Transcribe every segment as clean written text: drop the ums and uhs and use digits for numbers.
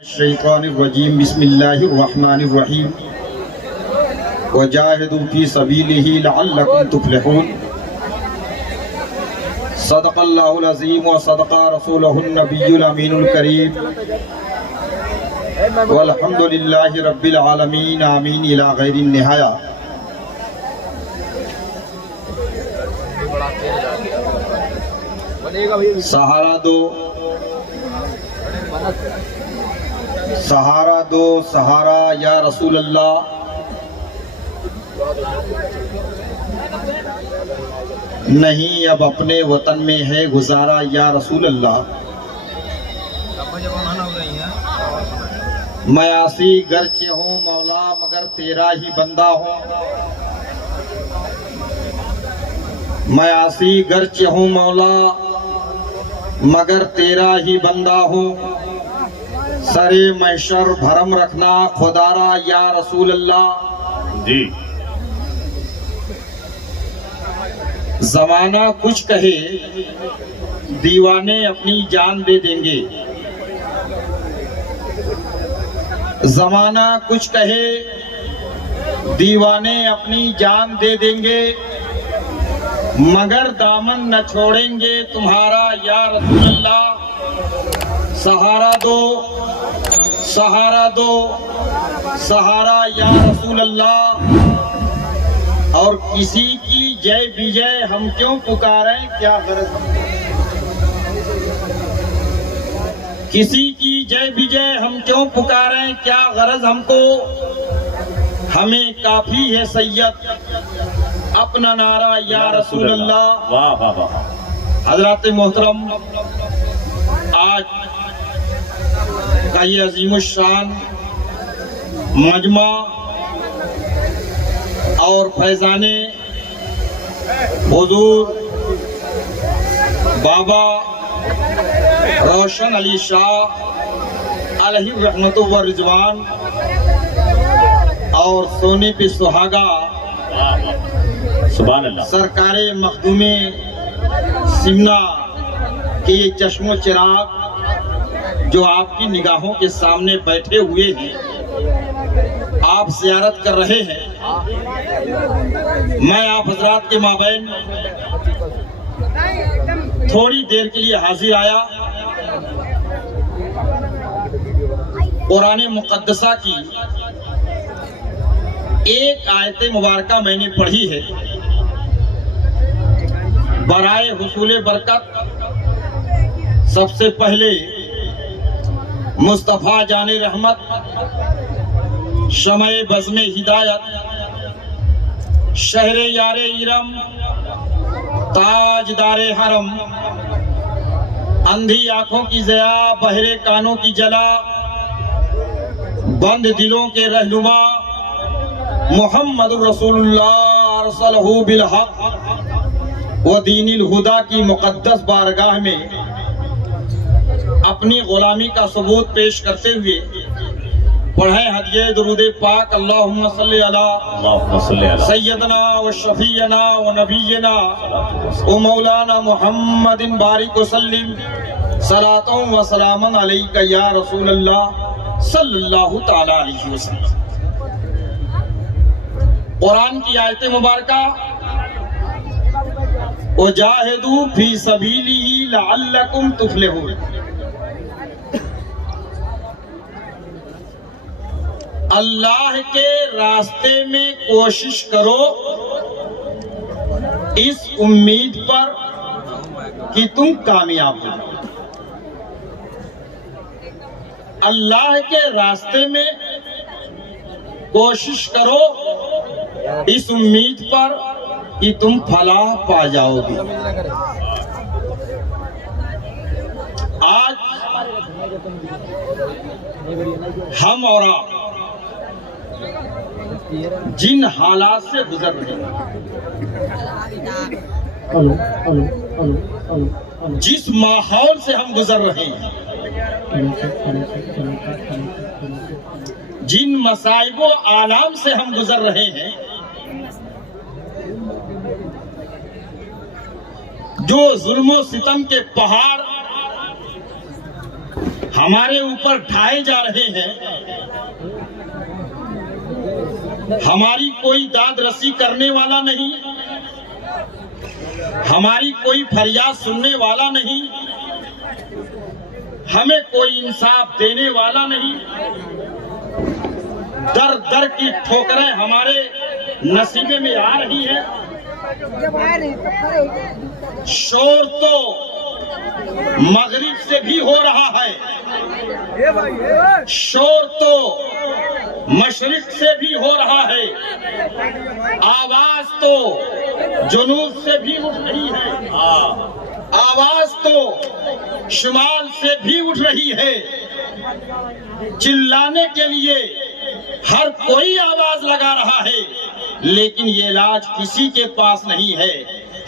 शैतानिर्रजीम बिस्मिल्लाहिर्रहमानिर्रहीम वजाहिदू फी सबीलिही लअल्लकुम तुफ्लिहून सदक़ल्लाहुल अज़ीम व सदक़ा रसूलुहुन नबियुल अमीनुल करीम वल्हम्दुलिल्लाहि रब्बिल आलमीन आमीन इला गैरिन निहाया। सहारा दो सहारा या रसूल अल्लाह। नहीं अब अपने वतन में है गुजारा या रसूल अल्लाह। मैं आसी गर्चे हूँ मौला मगर तेरा ही बंदा हूँ। मैं आसी गर्चे हूँ मौला मगर तेरा ही बंदा हूँ। सरे मैशर भरम रखना खुदारा या रसूल अल्लाह जी। जमाना कुछ कहे दीवाने अपनी जान दे देंगे। जमाना कुछ कहे दीवाने अपनी जान दे देंगे मगर दामन न छोड़ेंगे तुम्हारा या रसूल अल्लाह। सहारा दो सहारा दो सहारा या रसूल अल्लाह। और किसी की जय विजय हम क्यों पुकारें क्या गरज। किसी की जय विजय हम क्यों पुकारें क्या गरज हमको। हमें काफी है सैयद अपना नारा या रसूल अल्लाह। वाह वाह वाह। हजरत मोहतरम आज का ये अजीमुशान मजमा और फैजाने हुजूर बाबा रोशन अली शाह अलैहि रहमतु व रिजवान और सोने पे सुहागा सुभान अल्लाह सरकारे मखदूमे सिमना के ये चश्मो चिराग जो आपकी निगाहों के सामने बैठे हुए हैं, आप ज़ियारत कर रहे हैं। मैं आप हजरात के माबैन थोड़ी देर के लिए हाजिर आया। कुरान मुक़द्दसा की एक आयत मुबारका मैंने पढ़ी है। बराए हुसूल बरकत सबसे पहले मुस्तफ़ा जाने रहमत शमए बज़्मे हिदायत शहरे यारे इरम ताजदारे हरम अंधी आंखों की ज़या बहरे कानों की जला बंद दिलों के रहनुमा मुहम्मदुर रसूलुल्लाह अरसलहू बिल हक़ व दीनिल हुदा की मुक़द्दस बारगाह में अपनी गुलामी का सबूत पेश करते हुए पढ़े हदिये दुरूदे पाक अल्लाहुम्मा सल्ली अला सय्यदना व शफीना व नबीना व मौलाना मुहम्मदिन बारिक वसल्लिम सलातों व सलामन अलैका या रसूल अल्लाह सल्लल्लाहु तआला अलैहि वसल्लम। कुरान की आयत मुबारका वजाहिदू फी सबीलिही लअल्लकुम तुफ्लिहून। अल्लाह के रास्ते में कोशिश करो इस उम्मीद पर कि तुम कामयाब हो। अल्लाह के रास्ते में कोशिश करो इस उम्मीद पर कि तुम फलाह पा जाओगे। आज हम और आप जिन हालात से गुजर रहे हैं, जिस माहौल से हम गुजर रहे हैं, जिन मसाइबो आलाम से हम गुजर रहे हैं, जो जुल्म सितम के पहाड़ हमारे ऊपर ढाए जा रहे हैं, हमारी कोई दाद रसी करने वाला नहीं, हमारी कोई फरियाद सुनने वाला नहीं, हमें कोई इंसाफ देने वाला नहीं। दर दर की ठोकरें हमारे नसीबे में आ रही हैं। शोर तो मगरिब से भी हो रहा है, शोर तो मशरिक से भी हो रहा है, आवाज तो जुनूब से भी उठ रही है, आवाज तो शुमाल से भी उठ रही है। चिल्लाने के लिए हर कोई आवाज लगा रहा है, लेकिन ये इलाज किसी के पास नहीं है,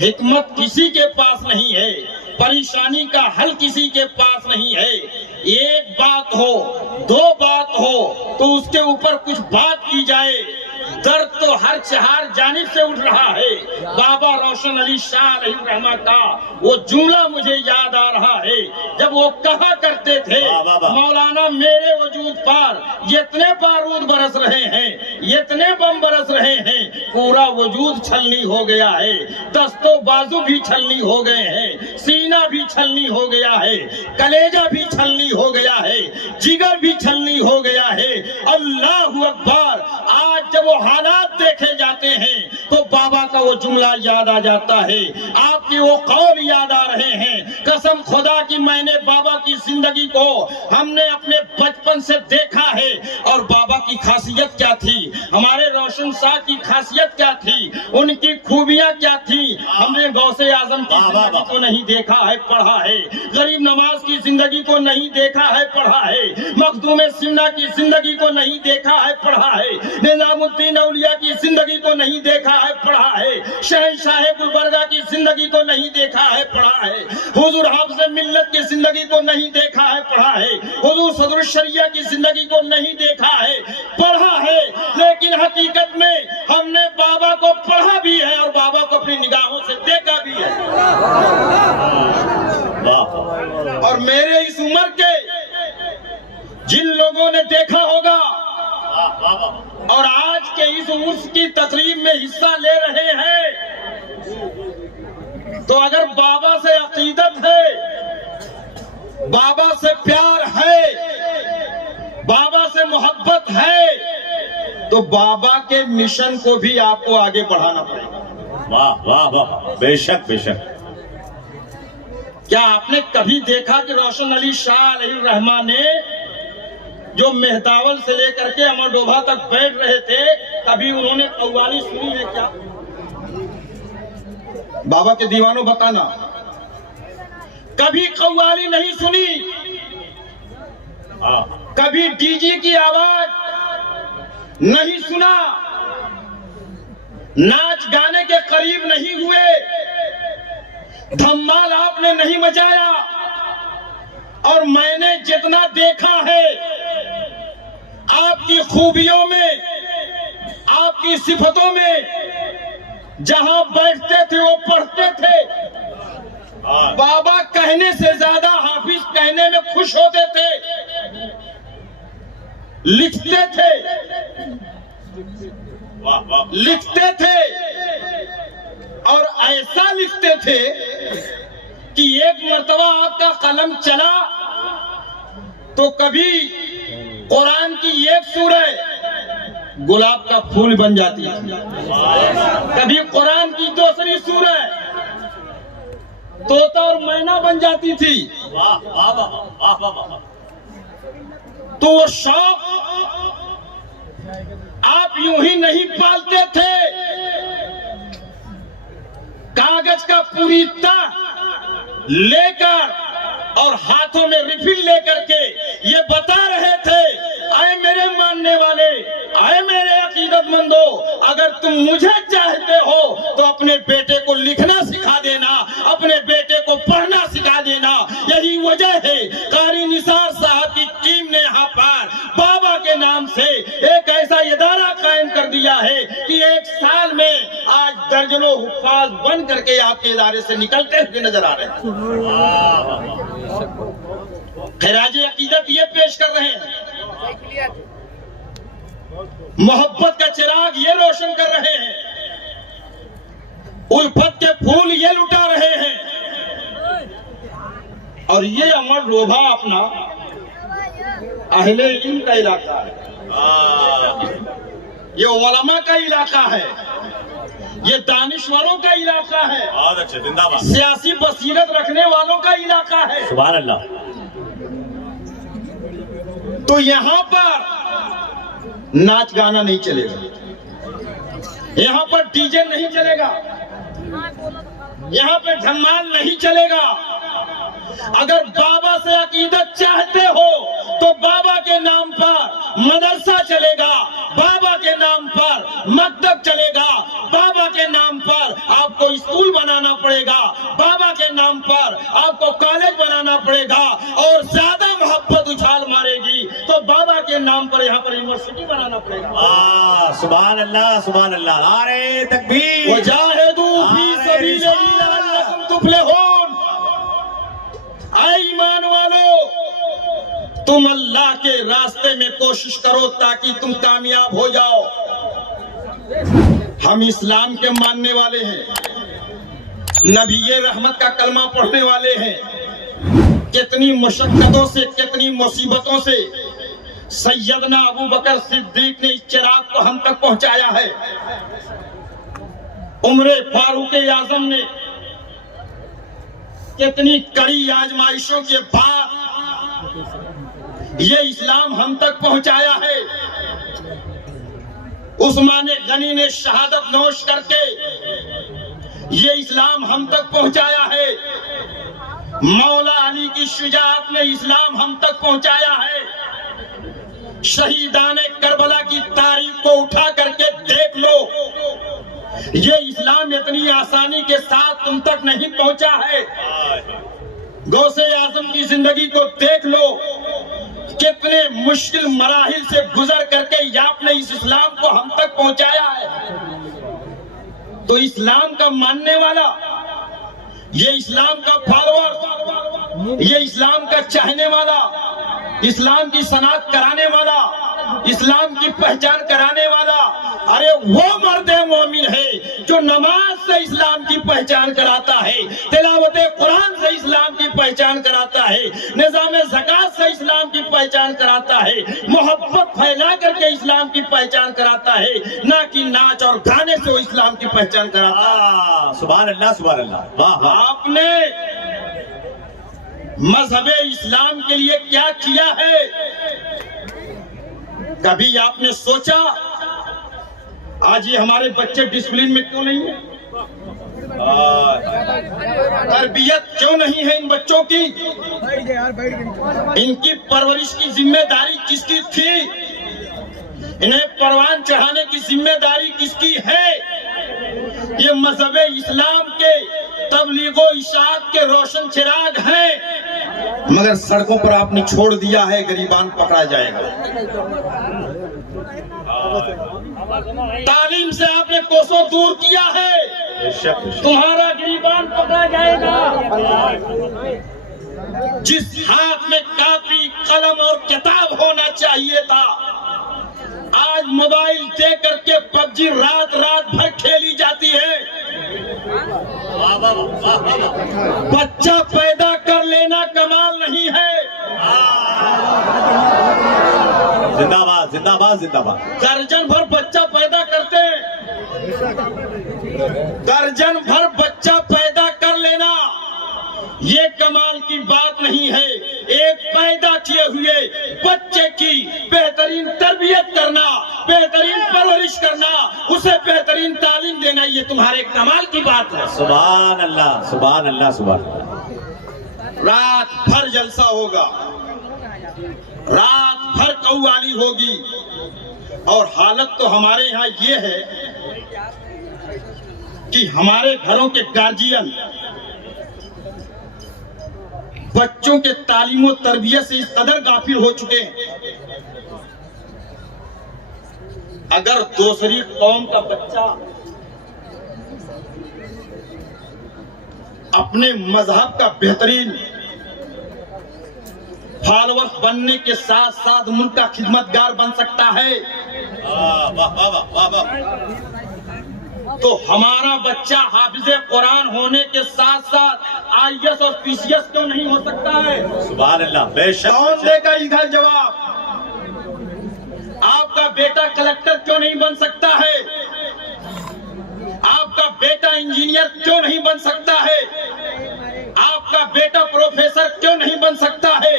हिकमत किसी के पास नहीं है, परेशानी का हल किसी के पास नहीं है। एक बात हो, दो बात हो तो उसके ऊपर कुछ बात की जाए। दर्द तो हर चार जानिब से उठ रहा है। बाबा रोशन अली शाह रहमा का वो जुमला मुझे याद आ रहा है, जब वो कहा करते थे, मौलाना मेरे वजूद पर जितने बारूद बरस रहे हैं, इतने बम बरस रहे हैं, पूरा वजूद छलनी हो गया है, दस्तों बाजू भी छलनी हो गए हैं, सीना भी छलनी हो गया है, कलेजा भी छलनी हो गया है, जिगर भी छलनी हो गया है। अल्लाहू अकबर। आज जब वो हालात देखे जाते हैं तो बाबा का वो जुमला याद आ जाता है, आपके वो कौल याद आ रहे हैं। कसम खुदा की, मैंने बाबा की जिंदगी को हमने अपने बचपन से देखा है, और बाबा की खासियत क्या थी, हमारे रोशन शाह की खासियत क्या थी, उनकी खूबियां क्या थी। हमने गौसे आजम की जिंदगी को नहीं देखा है, पढ़ा है, गरीब नवाज की जिंदगी को नहीं देखा है, पढ़ा है, मखदूम सिमना की जिंदगी को नहीं देखा है, पढ़ा है, निजामुद्दीन औलिया की जिंदगी को नहीं देखा है, पढ़ा है, शहंशाह गुलबर्गा की जिंदगी को नहीं देखा है, पढ़ा है, हुजूर हाफिज़ मिल्लत की जिंदगी को नहीं देखा है, पढ़ा है, हुजूर सदरुल शरिया की जिंदगी को नहीं देखा है, पढ़ा है। लेकिन हकीकत में हमने बाबा को पढ़ा भी है और बाबा को अपनी निगाहों से देखा भी है। और मेरे इस उम्र के जिन लोगों ने देखा होगा और आज के इस उर्स की तकरीब में हिस्सा ले रहे हैं, तो अगर बाबा से अकीदत है, बाबा से प्यार है, बाबा से मोहब्बत है, तो बाबा के मिशन को भी आपको आगे बढ़ाना पड़ेगा। वाह वाह वाह, बेशक बेशक। क्या आपने कभी देखा कि रोशन अली शाह रहमान ने जो मेहदावल से लेकर के अमरडोभा तक बैठ रहे थे, कभी उन्होंने कव्वाली सुनी है क्या? बाबा के दीवानों बताना, कभी कव्वाली नहीं सुनी, कभी डीजे की आवाज नहीं सुना, नाच गाने के करीब नहीं हुए, धमाल आपने नहीं मचाया। और मैंने जितना देखा है, आपकी खूबियों में, आपकी सिफतों में, जहां बैठते थे वो पढ़ते थे। बाबा कहने से ज्यादा हाफिज कहने में खुश होते थे, लिखते थे, लिखते थे, और ऐसा लिखते थे कि एक मर्तबा आपका कलम चला तो कभी कुरान की एक सूरह गुलाब का फूल बन जाती है, कभी कुरान की दूसरी सूरह तोता और मैना बन जाती थी। तो वो शौक आप यूं ही नहीं पालते थे, कागज का पूरीता लेकर और हाथों में रिफिल लेकर के ये बता रहे थे, आए मेरे मानने वाले, आए मेरे अकीदतमंदो, अगर तुम मुझे चाहते हो तो अपने बेटे को लिखना सिखा देना, अपने बेटे को पढ़ना सिखा देना। यही वजह है कारी निसार साहब की टीम ने यहाँ पर बाबा के नाम से एक ऐसा इदारा कायम कर दिया है कि एक साल में आज दर्जनों हुफ्फाज बन करके आपके इदारे से निकलते हुए नजर आ रहे हैं। खिराज अकीदत ये पेश कर रहे हैं, मोहब्बत का चिराग ये रोशन कर रहे हैं, उल्फत के फूल ये लुटा रहे हैं। और ये अमर रोभा अपना अहले इल्म का इलाका है, ये उलमा का इलाका है, ये दानिश्वरों का इलाका है, बहुत अच्छे, जिंदाबाद। सियासी बसीरत रखने वालों का इलाका है। सुभान अल्लाह। तो यहाँ पर नाच गाना नहीं चलेगा, यहाँ पर डीजे नहीं चलेगा, यहाँ पे धमाल नहीं चलेगा। अगर बाबा से अकीदत चाहते हो तो बाबा के नाम पर मदरसा चलेगा, बाबा के नाम पर मकतब चलेगा, बाबा के नाम पर आपको स्कूल बनाना पड़ेगा, बाबा के नाम पर आपको कॉलेज बनाना पड़ेगा, और ज्यादा मोहब्बत उछाल मारेगी तो बाबा के नाम पर यहाँ पर यूनिवर्सिटी बनाना पड़ेगा। सुभान अल्लाह, सुभान अल्लाह। नारे तकबीर। वजाहिदू फी सबीलिल्लाह लअल्लकुम तुफलिहून। ऐ ईमान वालो, तुम अल्लाह के रास्ते में कोशिश करो ताकि तुम कामयाब हो जाओ। हम इस्लाम के मानने वाले हैं, नबी रहमत का कलमा पढ़ने वाले हैं। कितनी मुशक्कतों से, कितनी मुसीबतों से सैयदना अबू बकर सिद्दीक ने इस चिराग को हम तक पहुंचाया है। उम्र फारूक आजम ने कितनी कड़ी आजमाइशों के बाद ये इस्लाम हम तक पहुंचाया है। उस्मान गनी ने शहादत नोश करके ये इस्लाम हम तक पहुंचाया है। मौला अली की शुजाअत ने इस्लाम हम तक पहुंचाया है। शहीदाने करबला की तारीख को उठा करके देख लो, ये इस्लाम इतनी आसानी के साथ तुम तक नहीं पहुंचा है। गौसे आजम की जिंदगी को देख लो, कितने मुश्किल मराहिल से गुजर करके आपने इस इस्लाम को हम तक पहुंचाया है। तो इस्लाम का मानने वाला, ये इस्लाम का फॉलोअर, ये इस्लाम का चाहने वाला, इस्लाम की सनात कराने वाला, इस्लाम की पहचान कराने वाला, अरे वो मर्द मोमिन है जो नमाज से इस्लाम की पहचान कराता है, तिलावत कुरान से इस्लाम की पहचान कराता है, निजाम ज़कात से इस्लाम की पहचान कराता है, मोहब्बत फैला करके इस्लाम की पहचान कराता है, ना कि नाच और गाने से वो इस्लाम की पहचान कराता है। सुभान अल्लाह, सुभान अल्लाह। वाह। आपने मजहब इस्लाम के लिए क्या किया है? कभी आपने सोचा आज ये हमारे बच्चे डिसिप्लिन में क्यों नहीं है? तरबियत क्यों नहीं है इन बच्चों की? इनकी परवरिश की जिम्मेदारी किसकी थी? इन्हें परवान चढ़ाने की जिम्मेदारी किसकी है? ये मजहब इस्लाम के तबलीगो इशाअत के रोशन चिराग हैं, मगर सड़कों पर आपने छोड़ दिया है, गरीबान पकड़ा जाएगा। तालीम से आपने कोसों दूर किया है, तुम्हारा गरीबान पकड़ा जाएगा। जिस हाथ में कापी कलम और किताब होना चाहिए था, आज मोबाइल दे करके पबजी रात रात भर खेली जाती है। बच्चा पैदा कर लेना कमाल नहीं है। जिंदाबाद, जिंदाबाद, जिंदाबाद। दर्जन भर बच्चा पैदा करते हैं, दर्जन भर बच्चा पैदा कर लेना ये कमाल की बात नहीं है। एक पैदा किए हुए बच्चे की बेहतरीन तरबियत करना, बेहतरीन परवरिश करना, उसे बेहतरीन तालीम देना, ये तुम्हारे कमाल की बात है। सुभान अल्लाह, सुभान अल्लाह, सुभान अल्लाह। रात भर जलसा होगा, रात भर कव्वाली होगी, और हालत तो हमारे यहाँ ये है कि हमारे घरों के गार्जियन बच्चों के तालीम और तरबियत से इस कदर गाफिल हो चुके हैं, अगर दूसरी कौम का बच्चा अपने मजहब का बेहतरीन फॉलोअर्स बनने के साथ साथ मुल्क का खिदमतगार बन सकता है। वाह वाह वाह वाह वाह। तो हमारा बच्चा हाफिज कुरान होने के साथ साथ आईएएस और पीसीएस क्यों नहीं हो सकता है? सुभान अल्लाह, बेशक। कौन देगा इधर जवाब? आपका बेटा कलेक्टर क्यों नहीं बन सकता है? आपका बेटा इंजीनियर क्यों नहीं बन सकता है? आपका बेटा प्रोफेसर क्यों नहीं बन सकता है?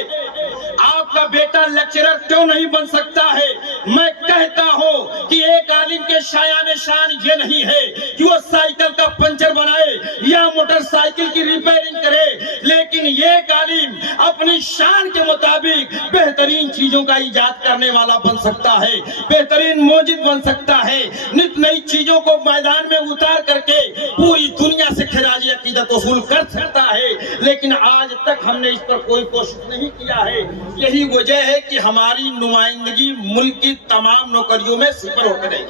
आपका बेटा लेक्चरर क्यों नहीं बन सकता है? मैं कहता हूं कि एक आलिम के शायान शान ये नहीं है कि वो साइकिल का पंचर बनाए या मोटरसाइकिल की रिपेयरिंग करे, लेकिन एक आलिम अपनी शान के मुताबिक बेहतरीन चीजों का इजाद करने वाला बन सकता है, बेहतरीन मौजिद बन सकता है, नित नई चीजों को मैदान में उतार करके पूरी दुनिया से खिराजी अकीदत वसूल कर सकता है। लेकिन आज तक हमने इस पर कोई कोशिश नहीं किया है। यही वजह है कि हमारी नुमाइंदगी मुल्क की तमाम नौकरियों में सिफर होकर रही।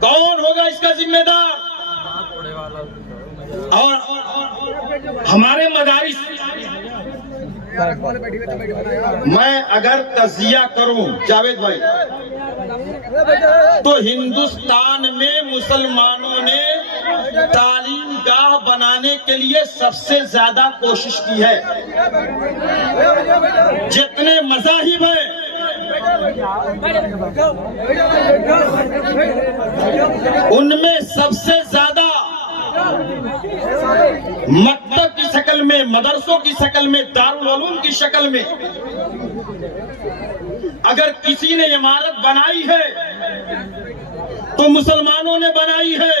कौन होगा इसका जिम्मेदार? और हमारे मदारिस, मैं अगर तजिया करूं जावेद भाई, तो हिंदुस्तान में मुसलमानों ने तालीम गाह बनाने के लिए सबसे ज्यादा कोशिश की है। जितने मज़ाहिब हैं उनमें सबसे ज्यादा मकतब की शक्ल में, मदरसों की शक्ल में, दारुल उलूम की शक्ल में अगर किसी ने इमारत बनाई है तो मुसलमानों ने बनाई है।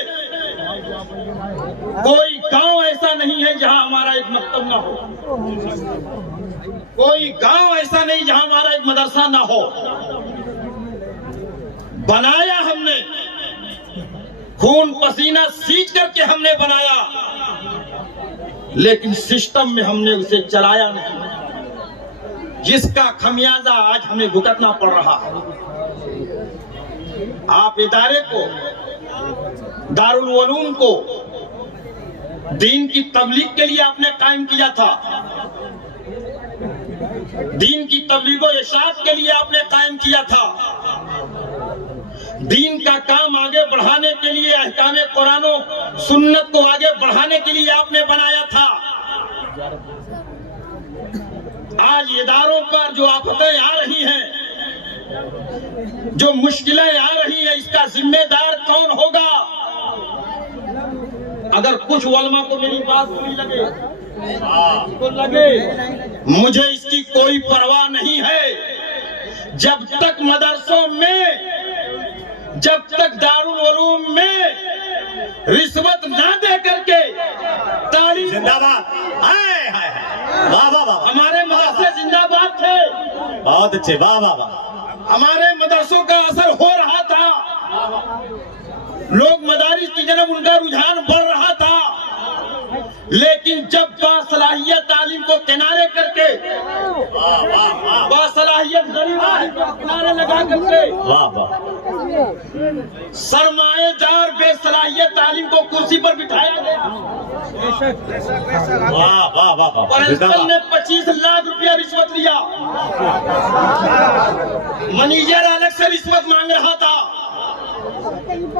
कोई गांव ऐसा नहीं है जहां हमारा एक मकतब ना हो, कोई गांव ऐसा नहीं जहां हमारा एक मदरसा ना हो। बनाया हमने, खून पसीना सींच करके हमने बनाया, लेकिन सिस्टम में हमने उसे चलाया नहीं, जिसका खमियाजा आज हमें भुगतना पड़ रहा है। आप इदारे को, दारुल उलूम को दीन की तबलीग के लिए आपने कायम किया था, दीन की तबलीग व इरशाद के लिए आपने कायम किया था, दीन का काम आगे बढ़ाने के लिए, अहकामे कुरान सुन्नत को आगे बढ़ाने के लिए आपने बनाया था। आज इदारों पर जो आफतें आ रही हैं, जो मुश्किलें आ रही हैं, इसका जिम्मेदार कौन होगा? अगर कुछ उलमा को मेरी बात बुरी लगे तो लगे, मुझे इसकी कोई परवाह नहीं है। जब तक मदरसों में, जब तक दारुल उलूम में रिश्वत ना दे करके तालीम, जिंदाबाद, हाय हाय, वाह वाह वाह, हमारे मदरसे जिंदाबाद थे, बहुत अच्छे, वाह वाह वाह। हमारे मदरसों का असर हो रहा था, लोग मदारिस की तरफ उनका रुझान बढ़ रहा था। लेकिन जब बासलाहियत तालीम को किनारे करके, बासलाहियत गरीब को किनारे लगा करके, वाह वाह, सरमाएदार बेसलाहियत तालीम को कुर्सी पर बिठाया गया, वाह वाह वाह, प्रिंसिपल ने 25 लाख रुपया रिश्वत लिया, मैनेजर अलग से रिश्वत मांग रहा था,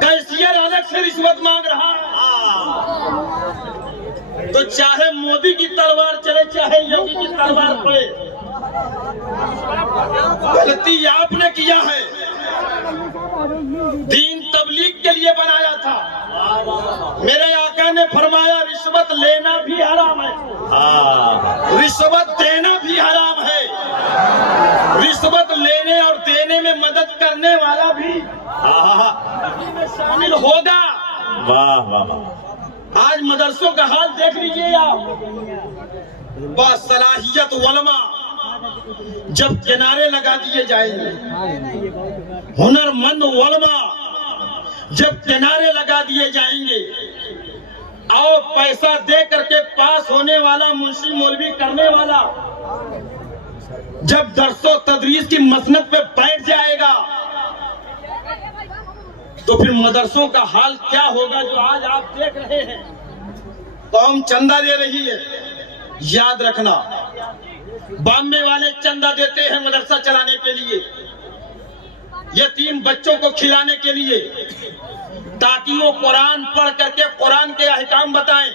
कैशियर अलग से रिश्वत मांग रहा। तो चाहे मोदी की तलवार चले, चाहे योगी की तलवार पड़े, गलती आपने किया है। दीन तबलीग के लिए बनाया था। मेरे आका ने फरमाया रिश्वत लेना भी हराम है, रिश्वत देना भी हराम है, रिश्वत लेने और देने में मदद करने वाला भी शामिल होगा। वाह वाह वाह। आज मदरसों का हाल देख लीजिए आप, बासलाहियत उलमा जब किनारे लगा दिए जाएंगे, हुनरमंद उलमा जब किनारे लगा दिए जाएंगे, और पैसा दे करके पास होने वाला मुंशी मौलवी करने वाला जब दरसो तदरीस की मसनद पे बैठ जाएगा, तो फिर मदरसों का हाल क्या होगा जो आज आप देख रहे हैं। कौम चंदा दे रही है, याद रखना बॉम्बे वाले चंदा देते हैं मदरसा चलाने के लिए, यतीम बच्चों को खिलाने के लिए, ताकि वो कुरान पढ़ करके कुरान के अहकाम बताएं,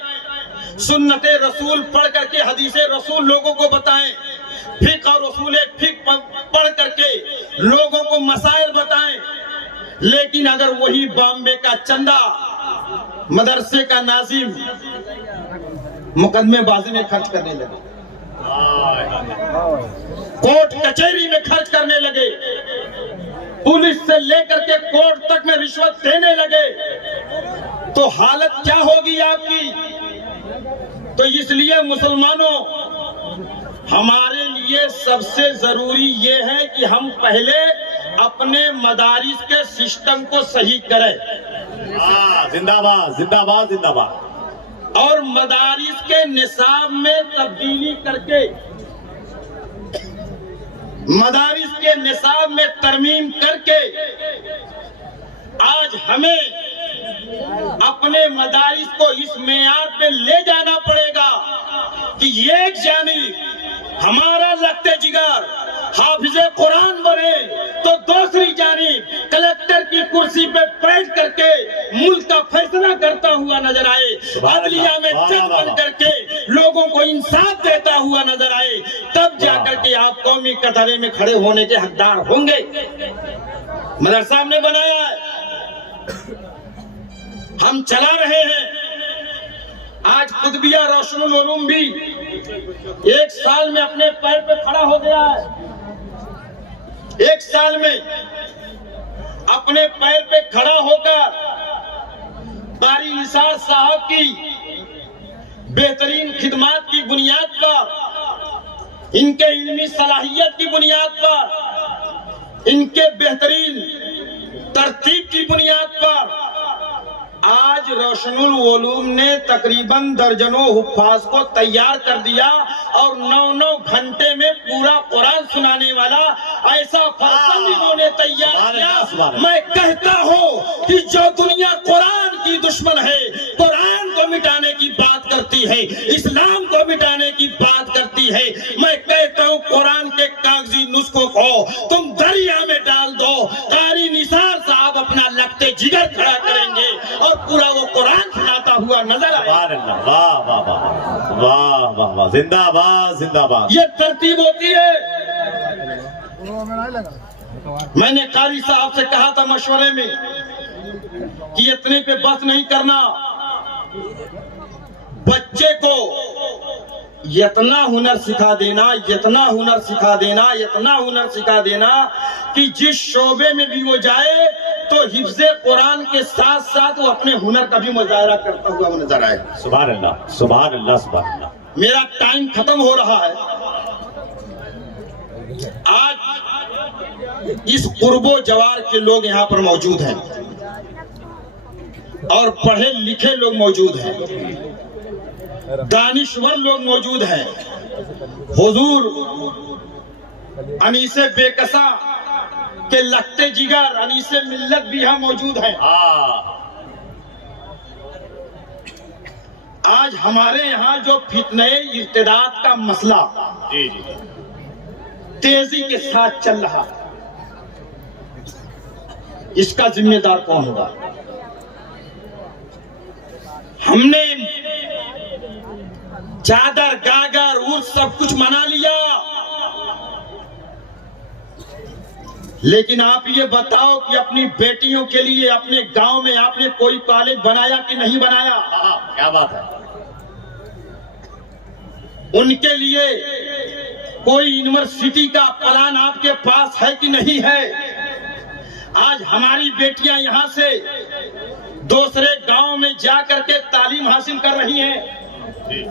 सुन्नते रसूल पढ़ करके हदीसे रसूल लोगों को बताएं, फिक और रसूल फिक पढ़ करके लोगों को मसाइल बताएं। लेकिन अगर वही बॉम्बे का चंदा मदरसे का नाजिम मुकदमेबाजी में खर्च करने लगे, कोर्ट कचहरी में खर्च करने लगे, पुलिस से लेकर के कोर्ट तक में रिश्वत देने लगे, तो हालत क्या होगी आपकी? तो इसलिए मुसलमानों, हमारे लिए सबसे जरूरी ये है कि हम पहले अपने मदारिस के सिस्टम को सही करें। जिंदाबाद जिंदाबाद जिंदाबाद। और मदारिस के निसाब में तब्दीली करके, मदारिस के निसाब में तरमीम करके आज हमें अपने मदारिस को इस मेयार पे ले जाना पड़ेगा कि एक जानिब हमारा लगते जिगर हाफिजे कुरान बने, तो दूसरी जानिब कलेक्टर की कुर्सी पे बैठ करके मुल्क का फैसला करता हुआ नजर आए, अदलिया में जज बन करके लोगों को इंसाफ देता हुआ नजर आए, तब जाकर के आप कौमी कतारे में खड़े होने के हकदार होंगे। मदरसा हमने बनाया है, हम चला रहे हैं। आज कुतुबिया रोशनुल उलूम भी 1 साल में अपने पैर पे खड़ा हो गया है, 1 साल में अपने पैर पे खड़ा होकर कारी निसार साहब की बेहतरीन खिदमात की बुनियाद पर, इनके इल्मी सलाहियत की बुनियाद पर, इनके बेहतरीन तरतीब की बुनियाद पर आज रोशनुल उलूम ने तकरीबन दर्जनों हुफ्फाज को तैयार कर दिया और 9-9 घंटे में पूरा कुरान सुनाने वाला ऐसा फर्जंद इन्होंने तैयार किया। मैं कहता हूँ कि जो दुनिया कुरान की दुश्मन है, कुरान को मिटाने की बात करती है, इस्लाम को मिटाने की बात करती है, मैं कहता हूँ कुरान के कागजी नुस्खों को तुम दरिया में डाल दो, कारी निसार साहब अपना लगते जिगर खड़ा करेंगे और पूरा वो कुरान सुनाता हुआ नजर आएगा। वाह वाह वाह वाह वाह वाह, जिंदाबाद जिंदाबाद। ये तरतीब होती है। मैंने कारी साहब से कहा था मशवरे में कि इतने पे बस नहीं करना, बच्चे को इतना हुनर सिखा देना, इतना हुनर सिखा देना, इतना हुनर सिखा देना कि जिस शोबे में भी वो जाए तो हिफ्ज़े कुरान के साथ साथ वो अपने हुनर का भी मुजाहरा करता हुआ नजर आए। सुभान अल्लाह सुभान अल्लाह सुभान अल्लाह। मेरा टाइम खत्म हो रहा है। आज इस कुर्बो जवार के लोग यहाँ पर मौजूद हैं और पढ़े लिखे लोग मौजूद हैं, दानिश्वर लोग मौजूद हैं, हुजूर अनीसे बेकसा के लगते जिगर अनीसे मिल्लत भी यहाँ मौजूद हैं। आज हमारे यहाँ जो फितने इर्तिदाद का मसला जी जी तेजी के साथ चल रहा, इसका जिम्मेदार कौन होगा? हमने चादर गागर उर्स सब कुछ मना लिया, लेकिन आप ये बताओ कि अपनी बेटियों के लिए अपने गांव में आपने कोई कॉलेज बनाया कि नहीं बनाया? क्या बात है। उनके लिए कोई यूनिवर्सिटी का प्लान आपके पास है कि नहीं है? आज हमारी बेटियां यहां से दूसरे गांव में जाकर के तालीम हासिल कर रही हैं,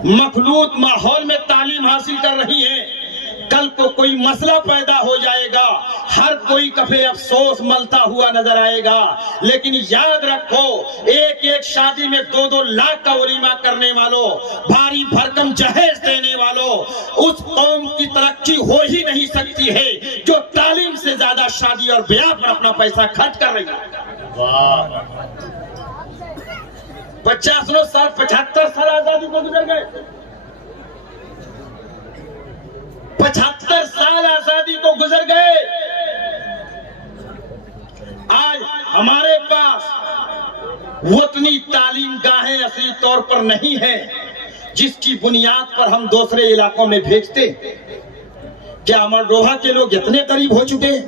मखलूत माहौल में तालीम हासिल कर रही हैं। कल को कोई मसला पैदा हो जाएगा, हर कोई कफे अफसोस मलता हुआ नजर आएगा। लेकिन याद रखो, एक एक शादी में 2-2 लाख का वलीमा करने वालों, भारी भरकम जहेज देने वालों, उस कौम की तरक्की हो ही नहीं सकती है जो तालीम से ज्यादा शादी और ब्याह पर अपना पैसा खर्च कर रही है। 50 साल 75 साल आजादी को गुजर गए, 75 साल आजादी को गुजर गए। आज हमारे पास उतनी तालीम गाहें असली तौर पर नहीं है जिसकी बुनियाद पर हम दूसरे इलाकों में भेजते। क्या अमरोहा के लोग इतने करीब हो चुके हैं,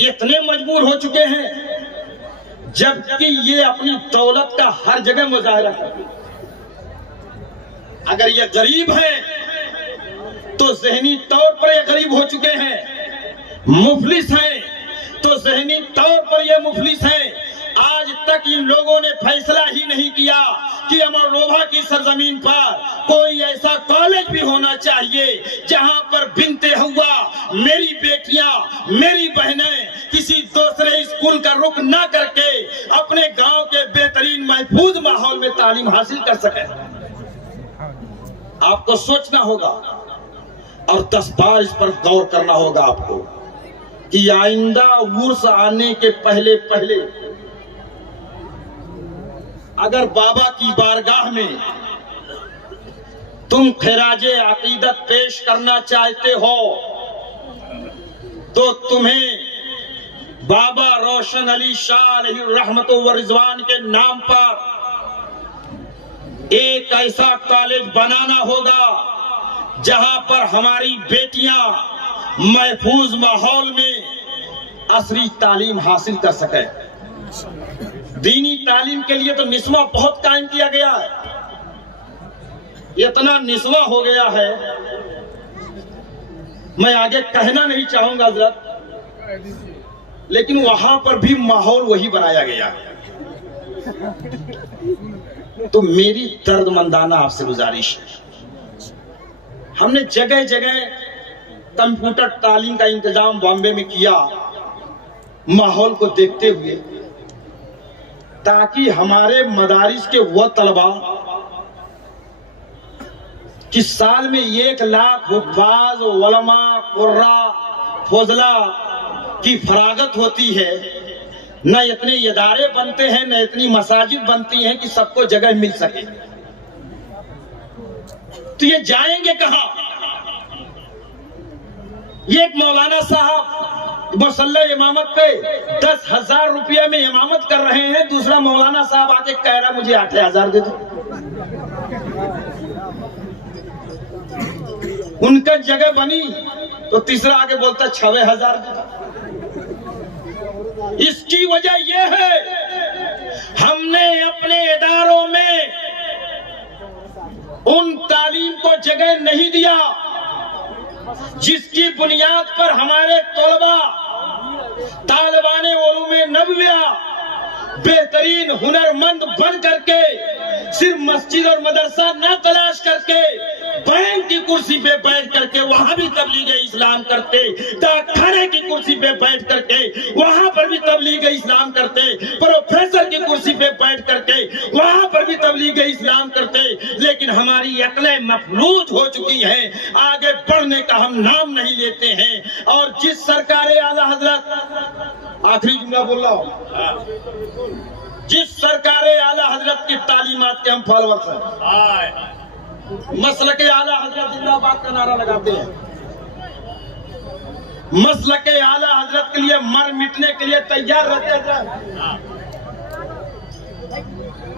इतने मजबूर हो चुके हैं, जबकि ये अपनी दौलत का हर जगह मुजाहरा करते। अगर ये गरीब हैं तो ज़हनी तौर पर ये गरीब हो चुके हैं, मुफलिस हैं तो ज़हनी तौर पर ये मुफलिस हैं। आज तक इन लोगों ने फैसला ही नहीं किया कि अमरोहा की सरजमीन पर कोई ऐसा कॉलेज भी होना चाहिए जहां पर बिनते हुआ मेरी बेटियां, मेरी बहनें किसी दूसरे स्कूल का रुख ना करके अपने गांव के बेहतरीन महफूज माहौल में तालीम हासिल कर सके। आपको सोचना होगा और 10 बार इस पर गौर करना होगा आपको कि आइंदा उर्स आने के पहले पहले अगर बाबा की बारगाह में तुम खिराजे अकीदत पेश करना चाहते हो तो तुम्हें बाबा रोशन अली शाह रहमत व रिजवान के नाम पर एक ऐसा कॉलेज बनाना होगा जहां पर हमारी बेटियां महफूज माहौल में असली तालीम हासिल कर सके। दीनी तालीम के लिए तो निस्वा बहुत कायम किया गया है, इतना निस्वा हो गया है मैं आगे कहना नहीं चाहूंगा हजरत, लेकिन वहां पर भी माहौल वही बनाया गया। तो मेरी दर्दमंदाना आपसे गुजारिश है, हमने जगह जगह कंप्यूटर तालीम का इंतजाम बॉम्बे में किया माहौल को देखते हुए, ताकि हमारे मदारिस के वो तलबा कि साल में 1 लाख हुफ्फाज, उलमा, कुर्रा, फौजला की फरागत होती है। न इतने इदारे बनते हैं, न इतनी मसाजिद बनती हैं कि सबको जगह मिल सके। तो ये जाएंगे कहां? ये एक मौलाना साहब मसल्ला इमामत पे 10,000 रुपया में इमामत कर रहे हैं, दूसरा मौलाना साहब आके कह रहा मुझे 8,000 दे दो। उनका जगह बनी तो तीसरा आगे बोलता 6,000 दे दो। इसकी वजह यह है हमने अपने इदारों में उन तालीम को जगह नहीं दिया जिसकी बुनियाद पर हमारे तलबा तालिबाने उलूमे नबविया बेहतरीन हुनरमंद बन करके सिर्फ मस्जिद और मदरसा न तलाश करके बैंक की कुर्सी पे बैठ करके वहां भी तबलीग इस्लाम करते, डाकखाने की कुर्सी पे बैठ करके वहां पर भी तबलीग इस्लाम करते, प्रोफेसर की कुर्सी पे बैठ करके वहां पर भी तबलीग इस्लाम करते। लेकिन हमारी अक्लें मफलूज हो चुकी हैं, आगे बढ़ने का हम नाम नहीं लेते हैं। और जिस सरकार आला हजरत, आखिरी जुमला बोल रहा हूं, जिस सरकार आला हजरत की तालीमात के हम फॉलोअर्स हैं, मसलक आला हजरत जिंदाबाद का नारा लगाते हैं, मसलक आला हजरत के लिए मर मिटने के लिए तैयार रहते हैं।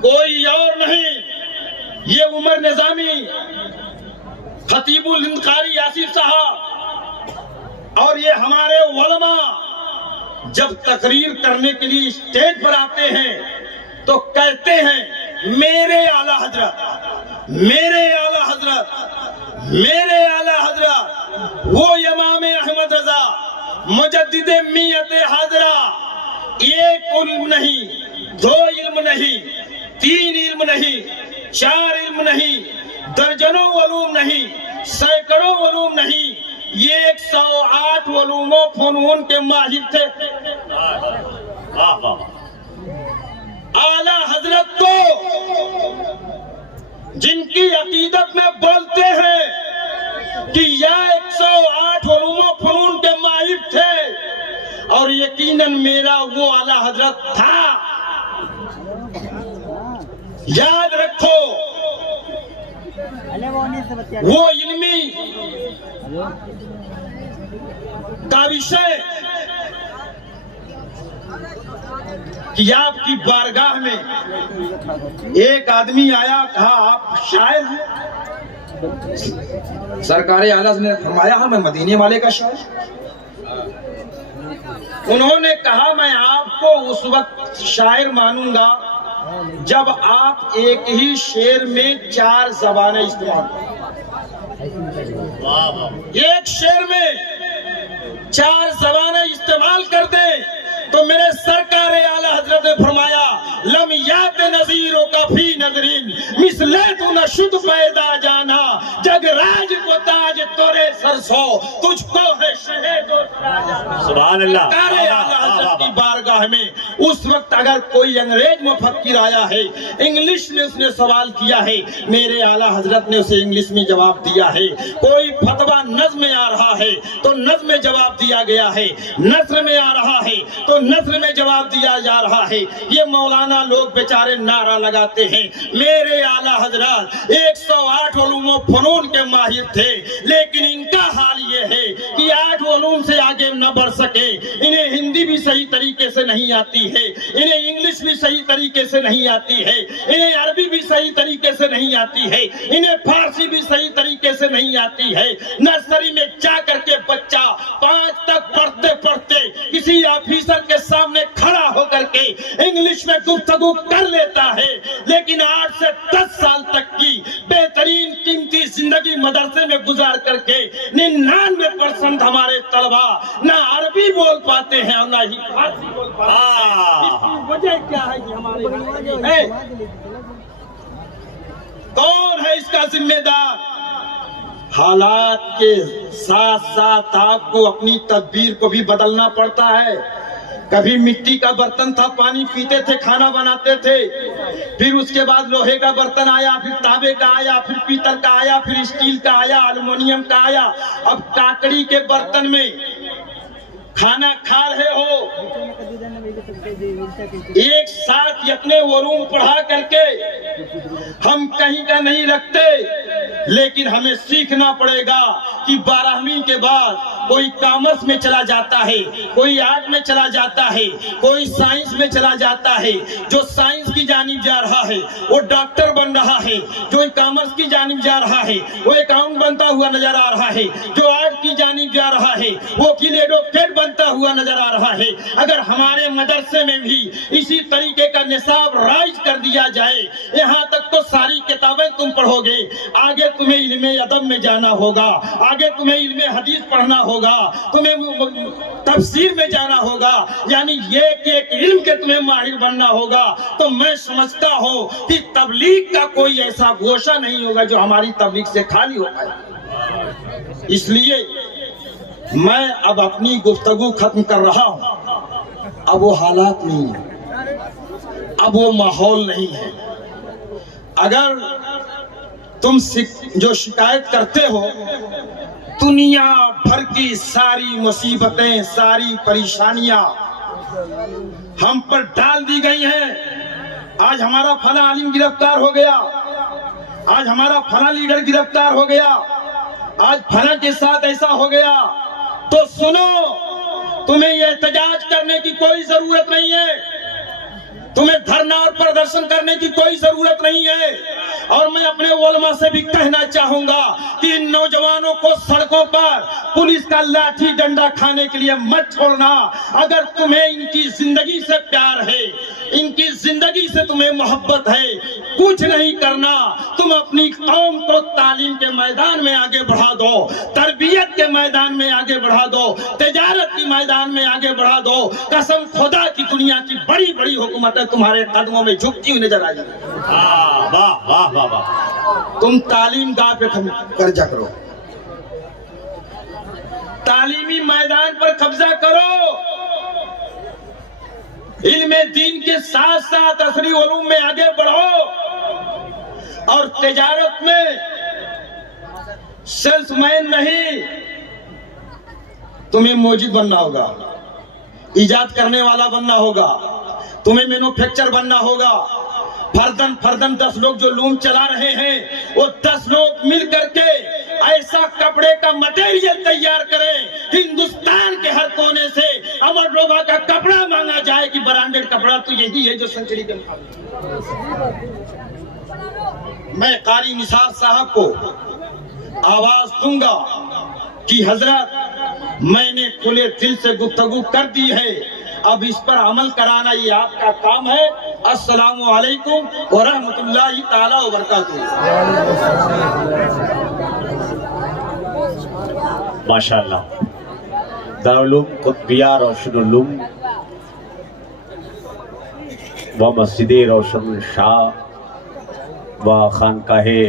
कोई और नहीं, ये उमर निजामी, खतीबुल हिंद कारी यासिफ साहब और ये हमारे उलमा जब तकरीर करने के लिए स्टेज पर आते हैं तो कहते हैं मेरे आला हजरत, मेरे आला हजरत, मेरे आला हजरत, वो इमाम अहमद रजा मुजद्दिद मियत हाजरा, एक इल्म नहीं, 2 इल्म नहीं, 3 इल्म नहीं, 4 इल्म नहीं, दर्जनों उलूम नहीं, सैकड़ों उलूम नहीं, ये 108 उलूमों फनून के माहिर थे। वाह वाह। आला हजरत को जिनकी अकीदत में बोलते हैं कि यह 108 उलूमों फनून के माहिर थे और यकीनन मेरा वो आला हजरत था। याद रखो वो इल्मी का विषय कि आपकी बारगाह में एक आदमी आया, कहा आप शायर हैं? सरकारे आला ने फरमाया हाँ मैं मदीने वाले का शायर। उन्होंने कहा मैं आपको उस वक्त शायर मानूंगा जब आप एक ही शेर में 4 ज़बानें इस्तेमाल करें। एक शेर में 4 ज़बानें इस्तेमाल कर दें तो मेरे सरकारे आला हजरत ने फरमाया लम यात नजीरों का फी नजरीन मिसले तू न शुद्ध पैदा जाना जग राज को ताज तोरे सरसो तुझको है शहद सुभान अल्लाह। सरकारे आला हजरत की बारगाह में उस वक्त अगर कोई अंग्रेज मुफक्किर आया है, इंग्लिश में उसने सवाल किया है, मेरे आला हजरत ने उसे इंग्लिश में जवाब दिया है। कोई फतवा नज्म में आ रहा है तो नज्म में जवाब दिया गया है, नस्र में आ रहा है तो नस्र में जवाब दिया जा रहा है। ये मौलाना लोग बेचारे नारा लगाते हैं, मेरे आला हजरत 108 उलूम फनून के माहिर थे, लेकिन इनका हाल ये है कि 8 उलूम से आगे न बढ़ सके। इन्हें हिंदी भी सही तरीके से नहीं आती है, इन्हें इंग्लिश भी सही तरीके से नहीं आती है, इन्हें अरबी भी सही तरीके से नहीं आती है, इन्हें फारसी भी सही तरीके से नहीं आती है। नर्सरी में जा करके बच्चा 5 तक पढ़ते पढ़ते किसी ऑफिसर के सामने खड़ा होकर के इंग्लिश में गुफ्तगू कर लेता है, लेकिन 8 से 10 साल तक की बेहतरीन कीमती जिंदगी मदरसे में गुजार करके 99% हमारे तलबा ना अरबी बोल पाते हैं और ना ही फारसी बोल पाते हैं। इसकी वजह क्या है कि हमारे कौन है इसका जिम्मेदार? हालात के साथ साथ आपको अपनी तदबीर को भी बदलना पड़ता है। कभी मिट्टी का बर्तन था, पानी पीते थे, खाना बनाते थे, फिर उसके बाद लोहे का बर्तन आया, फिर तांबे का आया, फिर पीतल का आया, फिर स्टील का आया, एल्युमिनियम का आया, अब काकड़ी के बर्तन में खाना खा रहे हो। एक साथ अपने वरूम पढ़ा करके हम कहीं का नहीं रखते, लेकिन हमें सीखना पड़ेगा कि 12वीं के बाद कोई कॉमर्स में चला जाता है, कोई आर्ट में चला जाता है, कोई साइंस में चला जाता है। जो साइंस की जानिब जा रहा है वो डॉक्टर बन रहा है, जो कॉमर्स की जानिब जा रहा है वो अकाउंट बनता हुआ नजर आ रहा है, जो आर्ट की जानिब जा रहा है वो एडवोकेट बनता हुआ नजर आ रहा है। अगर हमारे मदरसे में भी इसी तरीके का निसाब राइज कर दिया जाए, यहाँ तक तो सारी किताबें तुम पढ़ोगे, आगे तुम्हें इल्मे अदब में जाना होगा, आगे तुम्हें इल्मे हदीस पढ़ना होगा, तुम्हें तफसीर में जाना होगा, यानी ये कि एक इल्म के तुम्हें माहिर बनना होगा। तो मैं समझता हूँ कि तबलीग का कोई ऐसा गोशा नहीं होगा जो हमारी तबलीग से खाली होगा। इसलिए मैं अब अपनी गुफ्तगू खत्म कर रहा हूँ। अब वो हालात नहीं है, अब वो माहौल नहीं है। अगर तुम जो शिकायत करते हो, दुनिया भर की सारी मुसीबतें, सारी परेशानियां हम पर डाल दी गई हैं। आज हमारा फला आलिम गिरफ्तार हो गया, आज हमारा फला लीडर गिरफ्तार हो गया, आज फला के साथ ऐसा हो गया। तो सुनो, तुम्हें ये एहतजाज करने की कोई जरूरत नहीं है, तुम्हें धरना और प्रदर्शन करने की कोई जरूरत नहीं है। और मैं अपने उलमा से भी कहना चाहूंगा कि इन नौजवानों को सड़कों पर पुलिस का लाठी डंडा खाने के लिए मत छोड़ना। अगर तुम्हें इनकी जिंदगी से प्यार है, इनकी जिंदगी से तुम्हें मोहब्बत है, कुछ नहीं करना, तुम अपनी कौम को तालीम के मैदान में आगे बढ़ा दो, तरबियत के मैदान में आगे बढ़ा दो, तिजारत के मैदान में आगे बढ़ा दो। कसम खुदा की दुनिया की बड़ी बड़ी हुकूमतें तुम्हारे कदमों में झुकती हुई नजर आएगी। वाह वाह वाह वाह। तुम तालीम गाह पे कब्जा करो, तालीमी मैदान पर कब्जा करो, इल्मे दीन के साथ साथ असरी उलूम में आगे बढ़ो, और तिजारत में सेल्समैन नहीं, तुम्हें मौजूद बनना होगा, इजाद करने वाला बनना होगा, तुम्हें मैन्युफैक्चर बनना होगा, फर्दन फर्दन 10 लोग जो लूम चला रहे हैं, वो 10 लोग मिल करके ऐसा कपड़े का मटेरियल तैयार करें, हिंदुस्तान के हर कोने से अमर लोगा का कपड़ा मांगा जाए कि ब्रांडेड कपड़ा तो यही है जो सेंचुरी के मुकाबले। मैं कारी निसार साहब को आवाज दूंगा कि हजरत मैंने खुले दिल से गुफ्तगू कर दी है, अब इस पर अमल कराना ये आपका काम है। अस्सलामु अलैकुम व रहमतुल्लाहि ताला व बरकातुहू। माशाअल्लाह। दारुल उलूम कुतुबिया रोशन उलूम व मस्जिद रोशन शाह व खानकाहे